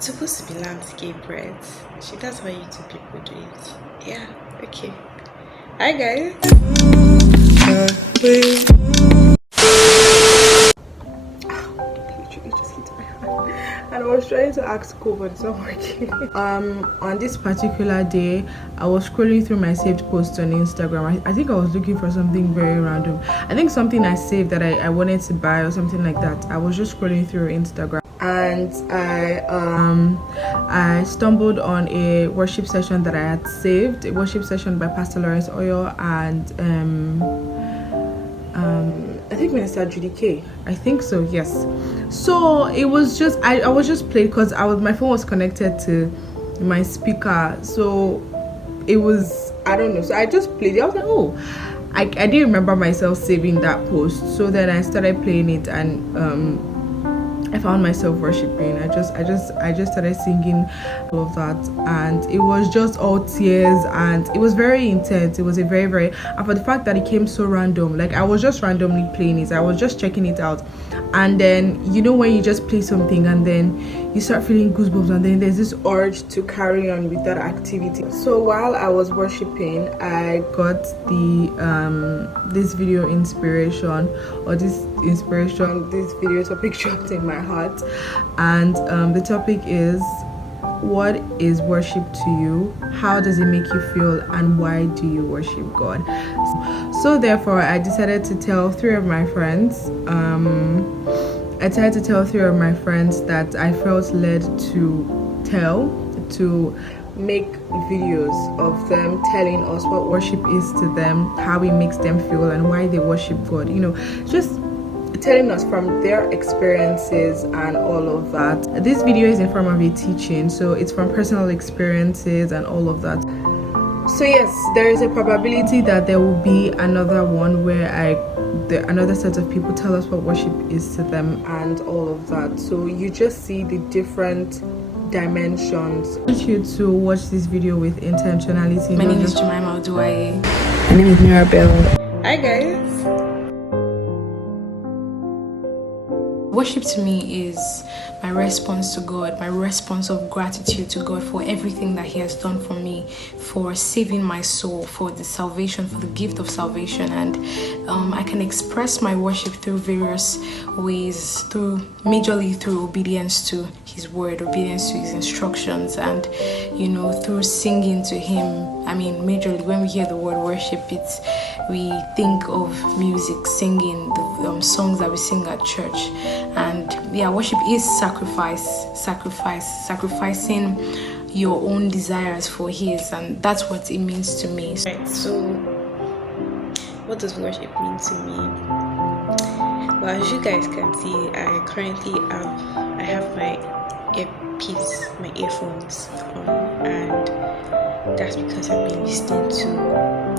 It's supposed to be landscape, right? That's how you two people do it. Yeah, okay. Hi guys. Literally just hit my hand. And I was trying to ask cool, but it's not working. On this particular day, I was scrolling through my saved posts on Instagram. I think I was looking for something very random. I think something I saved that I wanted to buy or something like that. I was just scrolling through Instagram, and I stumbled on a worship session that I had saved, a worship session by Pastor Lawrence Oyo and I think Minister Judy K. I think so, yes. So it was just I was just playing because my phone was connected to my speaker, so it was, I don't know, so I just played it. I was like, oh, I didn't remember myself saving that post. So then I started playing it, and I found myself worshiping. I just started singing all of that, and it was just all tears, and it was very intense. It was a very, and for the fact that it came so random, like I was just randomly playing it. I was just checking it out, and then you know when you just play something and then you start feeling goosebumps, and then there's this urge to carry on with that activity. So while I was worshiping, I got the this video inspiration, or this video topic dropped in my heart, and the topic is, what is worship to you? How does it make you feel, and why do you worship God? So therefore I decided to tell three of my friends that I felt led to make videos of them telling us what worship is to them, how it makes them feel, and why they worship God. You know, just telling us from their experiences and all of that. This video is in form of a teaching, so it's from personal experiences and all of that. So yes, there is a probability that there will be another one where another set of people tell us what worship is to them and all of that. So you just see the different dimensions. I want you to watch this video with intentionality. My name is Jemima Oduwaye. My name is Mirabelle. Hi guys. Worship to me is my response to God, my response of gratitude to God for everything that He has done for me, for saving my soul, for the salvation, for the gift of salvation. And I can express my worship through various ways, majorly through obedience to His word, obedience to His instructions, and through singing to Him. I mean, majorly when we hear the word worship, we think of music, singing, the songs that we sing at church. And yeah, worship is sacrificing your own desires for His, and that's what it means to me. Right, so what does worship mean to me? Well, as you guys can see, I currently have my earpiece, my earphones on, and that's because I've been listening to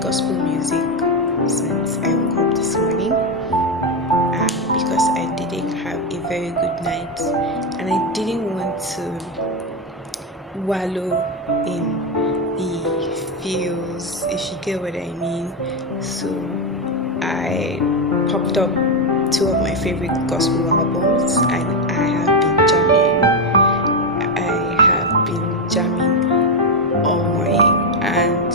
gospel music since I woke up this morning, and because I didn't have a very good night, and I didn't want to wallow in the feels, if you get what I mean. So I popped up two of my favorite gospel albums, and I have been jamming all morning, and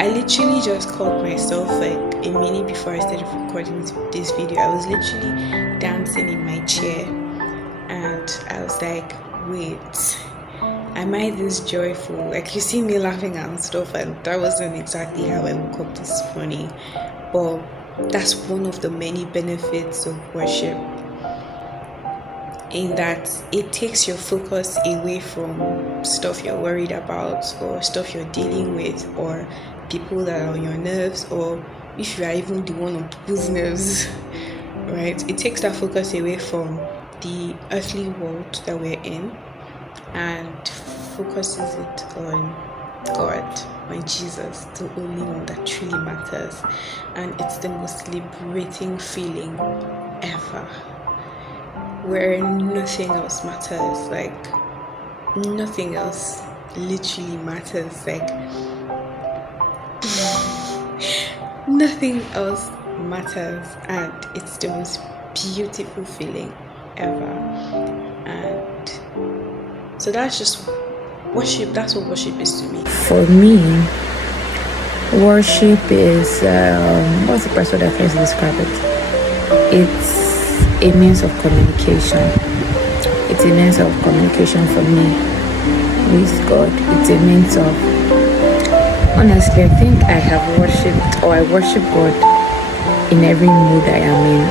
I literally just caught myself like a minute before I started recording this video. I was literally dancing in my chair, and I was like, wait, am I this joyful? Like, you see me laughing and stuff, and that wasn't exactly how I woke up this morning. But that's one of the many benefits of worship, in that it takes your focus away from stuff you're worried about, or stuff you're dealing with, or people that are on your nerves, or if you are even the one on people's nerves, right? It takes that focus away from the earthly world that we're in and focuses it on God, on Jesus, the only one that truly matters. And it's the most liberating feeling ever, where nothing else matters. Like, nothing else literally matters. Like, nothing else matters, and it's the most beautiful feeling ever. And So that's just worship. That's what worship is to me. For me, worship is what's the best word I can describe it? It's a means of communication. It's a means of communication for me with God. It's a means of, honestly, I think I have worshipped, or I worship God in every mood I am in.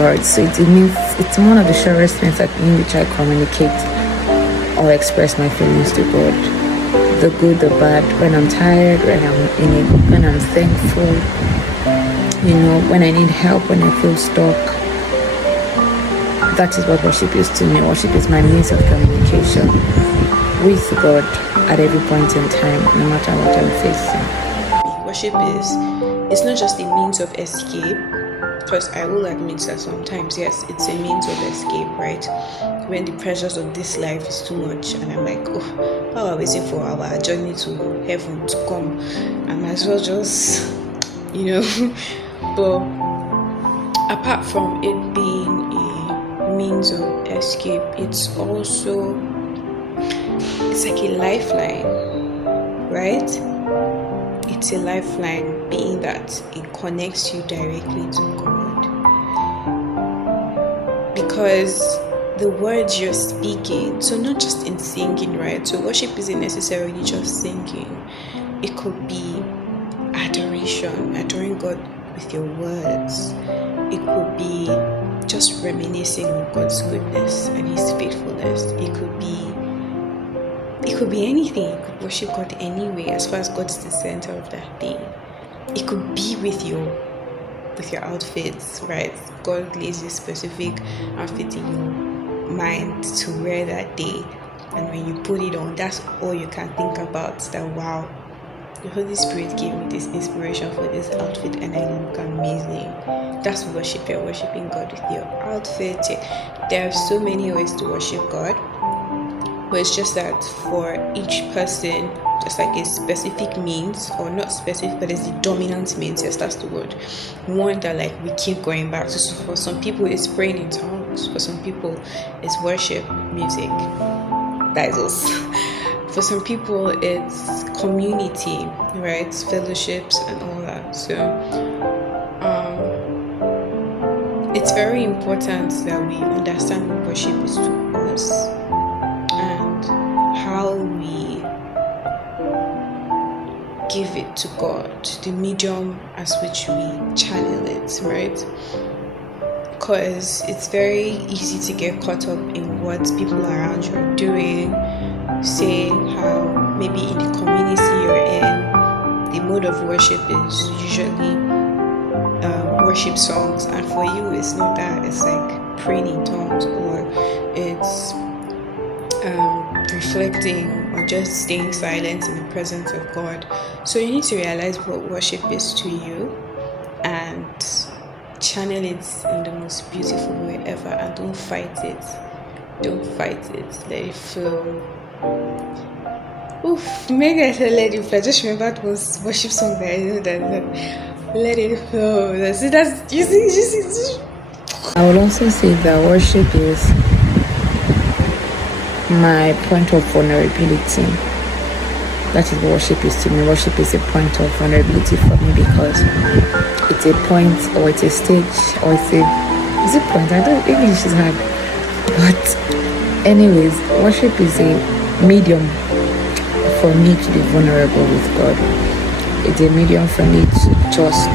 Right? So it means it's one of the surest means in which I communicate or express my feelings to God. The good, the bad, when I'm tired, when I'm thankful, when I need help, when I feel stuck. That is what worship is to me. Worship is my means of communication with God at every point in time, no matter what I'm facing. Worship it's not just a means of escape, because I will admit that sometimes, yes, it's a means of escape, right? When the pressures of this life is too much and I'm like, while we're waiting for our journey to heaven to come, I might as well just, but apart from it being a means of escape, it's like a lifeline, right? It's a lifeline, being that it connects you directly to God. Because the words you're speaking, so not just in singing, right? So worship isn't necessarily just singing. It could be adoration, adoring God with your words. It could be just reminiscing on God's goodness and His faithfulness. It could be anything. You could worship God anyway, as far as God's the center of that thing. It could be with your outfits, right? God lays a specific outfit in your mind to wear that day, and when you put it on, that's all you can think about. That wow, the Holy Spirit gave me this inspiration for this outfit and I look amazing. That's worship. You're worshiping God with your outfit. There are so many ways to worship God, but it's just that for each person, just like a specific means, or not specific, but it's the dominant means. Yes, that's the word. One that like we keep going back to. So for some people, it's praying in tongues. For some people, it's worship music. That is us. For some people, it's community, right? Fellowships and all that. So it's very important that we understand what worship is to us and how we give it to God, the medium as which we channel it, right? Because it's very easy to get caught up in what people around you are doing. Say how maybe in the community you're in, the mode of worship is usually worship songs, and for you it's not that. It's like praying in tongues, or it's reflecting, or just staying silent in the presence of God. So you need to realize what worship is to you and channel it in the most beautiful way ever, and don't fight it. Let it flow. Maybe I said let it flow. I just remembered one worship song that I know that let it flow. You see. I would also say that worship is my point of vulnerability. That is what worship is to me. Worship is a point of vulnerability for me, because it's a point, or it's a stage, or is it point? I don't, English is hard. But anyways, worship is a medium for me to be vulnerable with God. It's a medium for me to just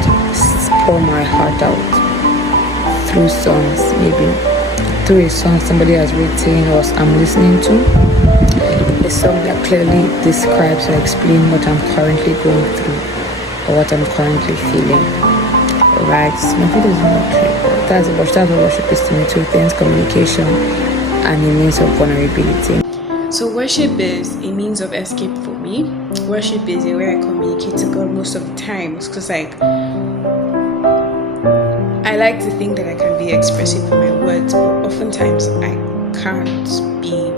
pour my heart out through songs, maybe through a song somebody has written or I'm listening to, a song that clearly describes or explains what I'm currently going through or what I'm currently feeling. Right? My video is not clear. That's what worship is to me, two things: communication and a means of vulnerability. So worship is a means of escape for me. Worship is a way I communicate to God most of the times, because like I like to think that I can be expressive with my words, but oftentimes I can't be,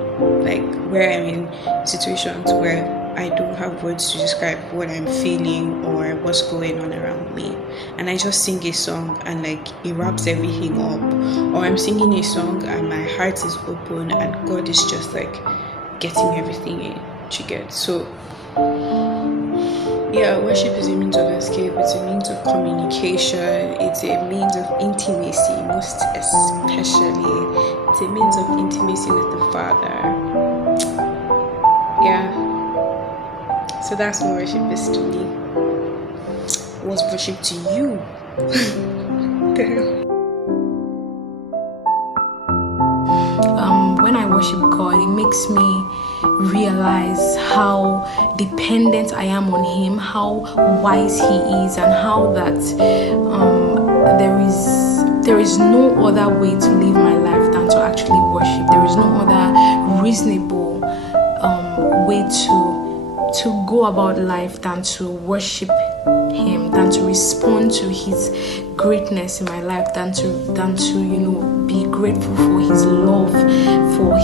like where I'm in situations where I don't have words to describe what I'm feeling or what's going on around me, and I just sing a song and like it wraps everything up. Or I'm singing a song and my heart is open and God is just like getting everything in. You get? So yeah, worship is a means of escape, it's a means of communication, it's a means of intimacy, most especially. It's a means of intimacy with the Father. Yeah. So that's what worship is to me. What's worship to you? When I worship God, it makes me realize how dependent I am on Him, how wise He is, and how that there is no other way to live my life than to actually worship. There is no other reasonable way to go about life than to worship Him, than to respond to His greatness in my life, than to be grateful for His love, for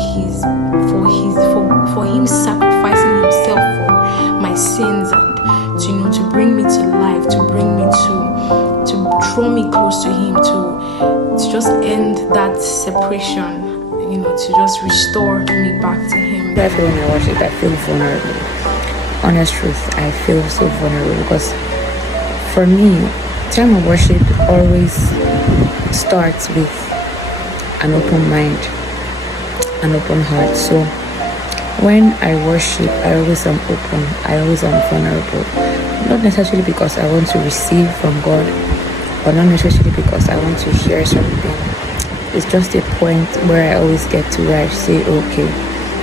Him sacrificing Himself for my sins, and to bring me to life, to bring me to draw me close to Him, to just end that separation, to just restore me back to Him. I feel when I worship, I feel vulnerable. Honest truth, I feel so vulnerable because for me, time of worship always starts with an open mind, an open heart. So when I worship, I always am open, I always am vulnerable. Not necessarily because I want to receive from God, but not necessarily because I want to hear something. It's just a point where I always get to where I say, okay,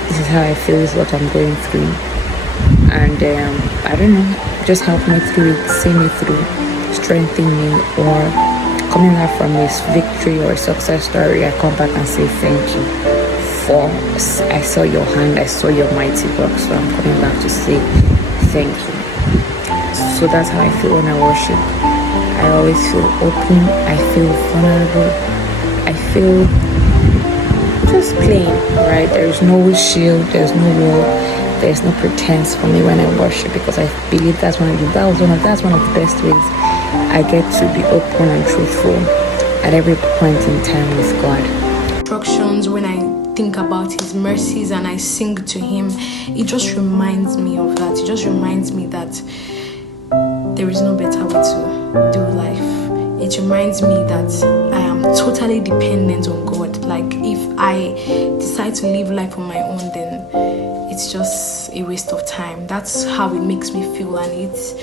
this is how I feel, this is what I'm going through. And I don't know, just help me through it, see me through, strengthen me, or coming out from this victory or success story, I come back and say thank you for, I saw your hand, I saw your mighty work, so I'm coming back to say thank you. So that's how I feel when I worship. I always feel open, I feel vulnerable, I feel just plain, right? There's no shield, there's no wall, there's no pretense for me when I worship, because I believe that's one of the best ways I get to be open and truthful at every point in time with God. Instructions, when I think about His mercies and I sing to Him, it just reminds me of that. It just reminds me that there is no better way to do life. It reminds me that I am totally dependent on God. Like, if I decide to live life on my own, then it's just a waste of time. That's how it makes me feel. And it's,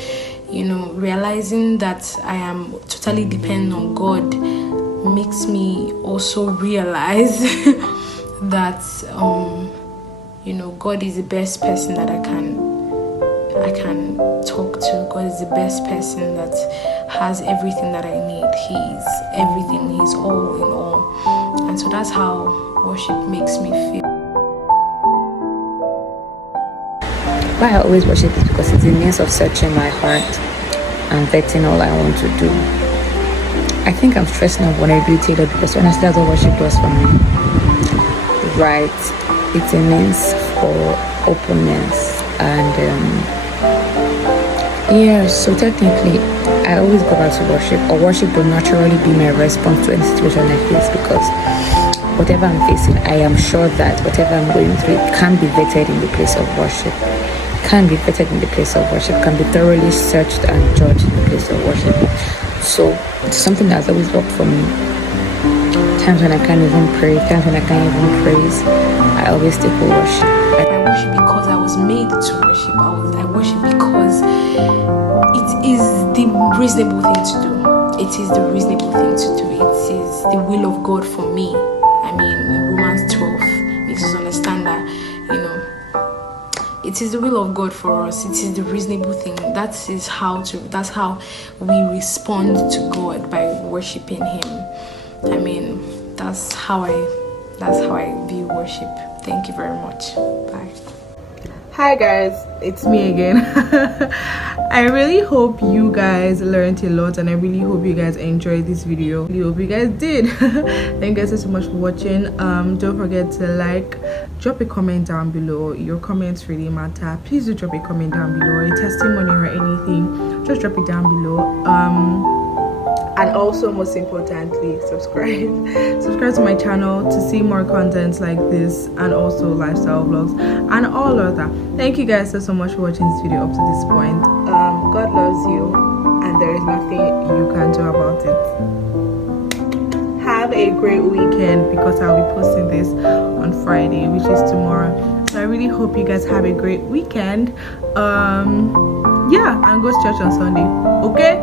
realizing that I am totally dependent on God makes me also realize that God is the best person that I can talk to. God is the best person that has everything that I need. He's everything, He's all in all. And so that's how worship makes me feel. Why I always worship is because it's a means of searching my heart and vetting all I want to do. I think I'm stressing on vulnerability a lot because honestly that's what worship does for me. Right? It's a means for openness and so technically I always go back to worship, or worship will naturally be my response to any situation I face, because whatever I'm facing, I am sure that whatever I'm going through can be vetted in the place of worship. Can be vetted in the place of worship, can be thoroughly searched and judged in the place of worship. So it's something that's always worked for me. Times when I can't even pray, times when I can't even praise, I always take a worship. I worship because I was made to worship. I worship because it is the reasonable thing to do. It is the reasonable thing to do. It is the will of God for me. I mean, Romans 12 makes us understand that, it is the will of God for us. It is the reasonable thing. That's how we respond to God, by worshiping Him. I mean, that's how I view worship. Thank you very much. Bye. Hi guys, it's me again. I really hope you guys learned a lot, and I really hope you guys enjoyed this video. I hope you guys did. Thank you guys so much for watching. Don't forget to drop a comment down below. Your comments really matter. Please do drop a comment down below, or a testimony or anything. Just drop it down below. and also most importantly, subscribe. Subscribe to my channel to see more content like this, and also lifestyle vlogs and all of that. Thank you guys so much for watching this video up to this point. God loves you, and there is nothing you can do about it. Have a great weekend, because I'll be posting this on Friday, which is tomorrow. So I really hope you guys have a great weekend. Yeah, and go to church on Sunday. Okay.